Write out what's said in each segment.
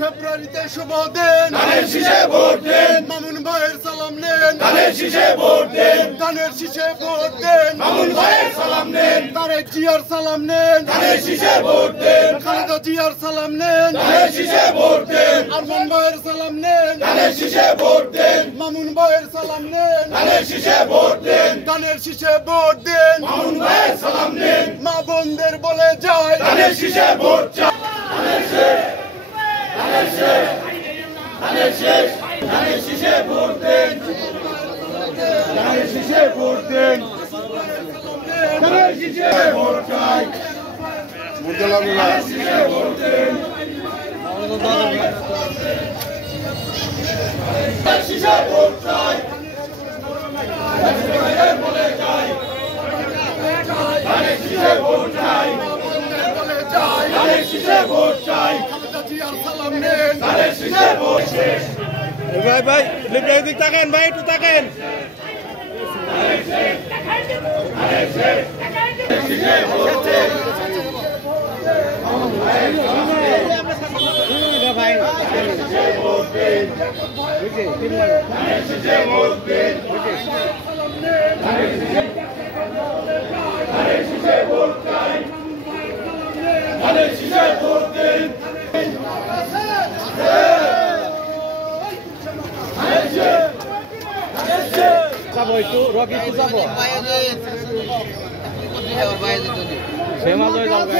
ফেব্রুয়ারিতে শুভ দিন, ধানের শীষে ভোট দিন, মামুন ভাইয়ের সালাম নেন, ধানের শীষে ভোট দিন, ধানের শীষে ভোট দিন, মামুন ভাইয়ের সালাম নেন, তারেক জিয়ার সালাম নেন, ধানের শীষে ভোট দিন, খালেদা জিয়ার সালাম নেন, ধানের শীষে ভোট দিন, আরমান ভাইয়ের সালাম নেন, ধানের শীষে ভোট দিন, মামুন ভাইয়ের সালাম নেন, ধানের শীষে ভোট দিন, ধানের শীষে ভোট দিন, মামুন ভাইয়ের সালাম নেন, মা বোনদের বলে যায় ধানের শীষে ভোট চাই। ধানের শীষে ভোট দেন, ধানের শীষে ভোট দেন, ধানের শীষে ভোট চাই, ধানের শীষে ভোট দেন, ধানের শীষে ভোট চাই, বলে যাই, ধানের শীষে ভোট চাই, ধানের শীষে ভোট চাই, ভাই ভাই লিপের দিক তাকান ভাই, একটু তাকান। যাবো একটু রকি একটু যাবো শ্যামাজয় যাবো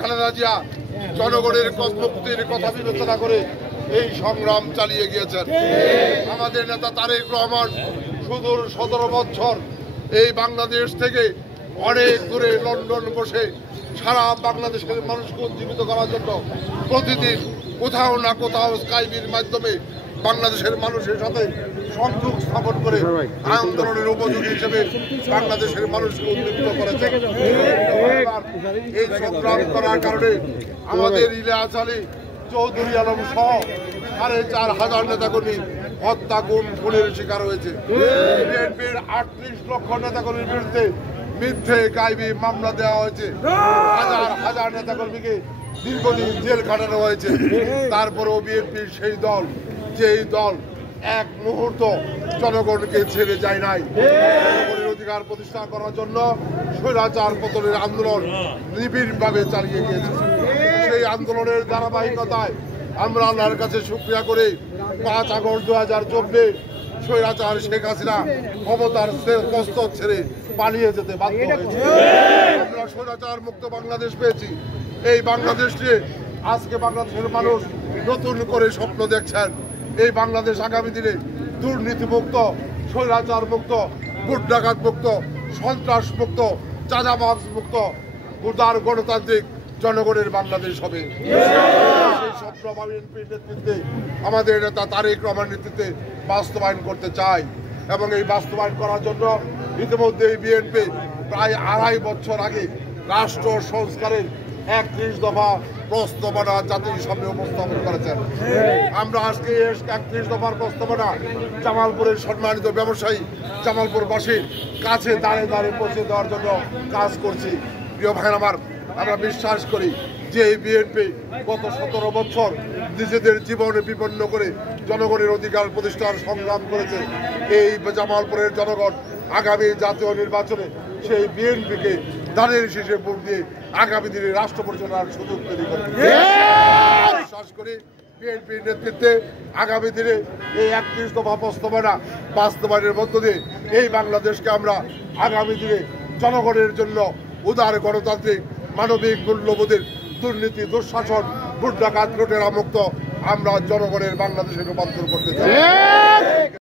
খালেদা জিয়া জনগণের মুক্তির কথা বিবেচনা করে এই সংগ্রাম চালিয়ে গিয়েছেন। আমাদের নেতা তারেক রহমান সুদূর 17 বছর এই বাংলাদেশ থেকে অনেক দূরে লন্ডন বসে সারা বাংলাদেশের মানুষকে উজ্জীবিত করার জন্য প্রতিদিন কোথাও না কোথাও স্কাইপের মাধ্যমে বাংলাদেশের মানুষের সাথে সংযোগ স্থাপন করে আন্দোলনের উপযোগী হিসেবে বাংলাদেশের মানুষকে উদ্দীপিত করেছে। এই সংগ্রাম করার কারণে আমাদের ইলিয়াস আলী, চৌধুরী আলম সহ 4,500 নেতাকর্মী হত্যা, গুম, খুনের শিকার হয়েছে। বিএনপির 38 লক্ষ নেতাকর্মীর বিরুদ্ধে মিথ্যে গায়েবী মামলা দেওয়া হয়েছে। হাজার নেতাকর্মীকে দীর্ঘদিন জেল খাটানো হয়েছে। তারপরেও বিএনপির সেই দল, যেই দল এক মুহূর্ত জনগণকে ছেড়ে যায় নাই, জনগণের অধিকার প্রতিষ্ঠা করার জন্য স্বৈরাচার পতনের আন্দোলন নিবিড়ভাবে চালিয়ে গিয়েছে। সেই আন্দোলনের ধারাবাহিকতায় আমরা আল্লাহর কাছে শুকরিয়া করে 5 আগস্ট 2024 স্বৈরাচার শেখ হাসিনা ক্ষমতার মস্তক ছেড়ে পালিয়ে যেতে বাধ্য হয়েছে। আমরা স্বৈরাচার মুক্ত বাংলাদেশ পেয়েছি। এই বাংলাদেশে আজকে বাংলাদেশের মানুষ নতুন করে স্বপ্ন দেখছেন। এই বাংলাদেশ আগামী দিনে দুর্নীতি মুক্ত, স্বৈরাচার মুক্ত, ভোট ডাকাত মুক্ত, সন্ত্রাস মুক্ত, চাঁদাবাজ মুক্ত, উদার গণতান্ত্রিক জনগণের বাংলাদেশ হবে। সেই স্বপ্ন বিএনপির নেতৃত্বে আমাদের নেতা তারেক রহমানের নেতৃত্বে বাস্তবায়ন করতে চাই এবং এই বাস্তবায়ন করার জন্য ইতিমধ্যে বিএনপি প্রায় 2.5 বছর আগে রাষ্ট্র সংস্কারের 31 দফা প্রস্তাবনা জাতির সামনে উপস্থাপন করেছেন। আমরা আজকে 31 দফার প্রস্তাবনা জামালপুরের সম্মানিত ব্যবসায়ী জামালপুরবাসীর কাছে দাঁড়িয়ে দাঁড়িয়ে পৌঁছে দেওয়ার জন্য কাজ করছি। প্রিয় ভাই আমার, আমরা বিশ্বাস করি যে এই বিএনপি গত 17 বছর নিজেদের জীবনে বিপন্ন করে জনগণের অধিকার প্রতিষ্ঠার সংগ্রাম করেছে। এই জামালপুরের জনগণ আগামী জাতীয় নির্বাচনে সেই বিএনপিকে দানের শীষে ভোট দিয়ে আগামী দিনে রাষ্ট্র পরিচালনার সুযোগ তৈরি করবে। বিশ্বাস করি বিএনপির নেতৃত্বে আগামী দিনে এই 31 দফা প্রস্তাবনা বাস্তবায়নের মধ্য দিয়ে এই বাংলাদেশকে আমরা আগামী দিনে জনগণের জন্য উদার গণতান্ত্রিক মানবিক মূল্যবোধের দুর্নীতি দুঃশাসন ভোট ডাকাত লুটেরা মুক্ত আমরা জনগণের বাংলাদেশে রূপান্তর করতে চাই।